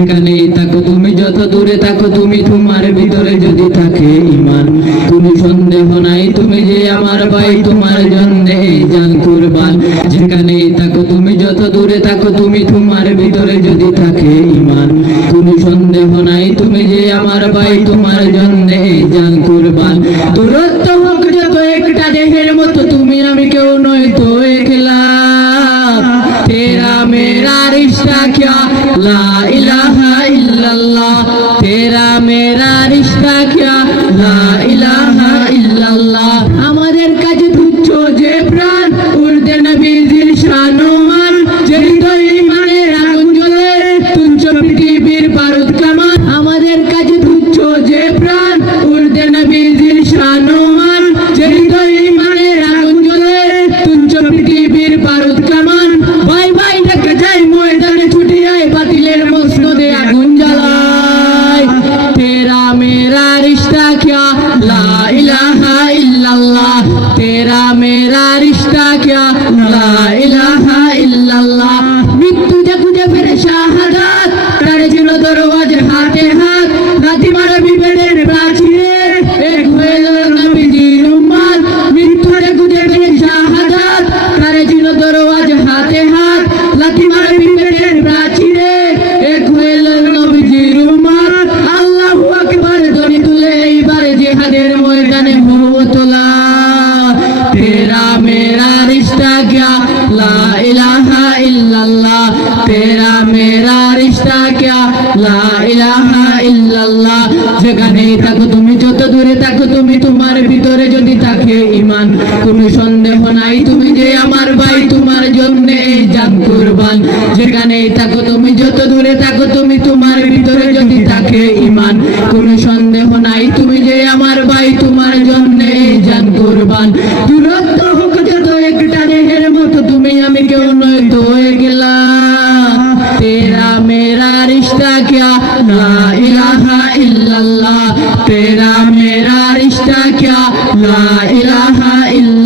যেখানেই থাকো তুমি যত দূরে থাকো তুমি তোমার ভিতরে যদি থাকে ইমান কোনো সন্দেহ নাই তুমি যে আমার ভাই তোমার জন্যে জান কুরবান যেখানেই থাকো তুমি যত দূরে থাকো তুমি তোমার ভিতরে যদি থাকে ইমান কোনো সন্দেহ নাই তুমি যে আমার ভাই তোমার জন্যে জান কুরবান দূরত্ব হোক যত একটা দেহের মতো তুমি আমি কেউ নয় তো একলা तेरा मेरा रिश्ता क्या ला इलाहा তেরা মেরা রিস্তা কিয়া ইলাহা ইল্লাল্লাহ আমাদের কাছে তুচ্ছ যে প্রাণ উর্দে নবীজির শানো तेरा मेरा रिश्ता क्या ला इलाहा इल्लल्लाह মৃত্যু যে খুঁজে ফেরে শাহাদাত তার ছিল দরওয়াজে হাতে হাত রাতি মারা বিবেদের প্রাচীরে এক হয়ে গেল নবীজির উম্মত মৃত্যু যে খুঁজে ফেরে শাহাদাত তার ছিল দরওয়াজে হাতে হাত লাথি মারা বিবেদের প্রাচীরে এক হয়ে গেল নবীজির উম্মত আল্লাহু আকবার ধ্বনি তুলে এইবারে জিহাদের ময়দানে মেরা রিশতা ক্যা লা থাকো তুমি যত দূরে থাকো তুমি তোমার ভিতরে যদি থাকে ইমান কোনো সন্দেহ নাই তুমি যে আমার ভাই তোমার জন্য এই জান থাকো তুমি যত দূরে থাকো তুমি তোমার ভিতরে যদি থাকে ইমান কোনো সন্দেহ নাই তুমি যে আমার ভাই তোমার জন্য জান কুরবান क्या ला इलाहा इल्लल्लाह तेरा मेरा रिश्ता क्या ला इलाहा इल्ला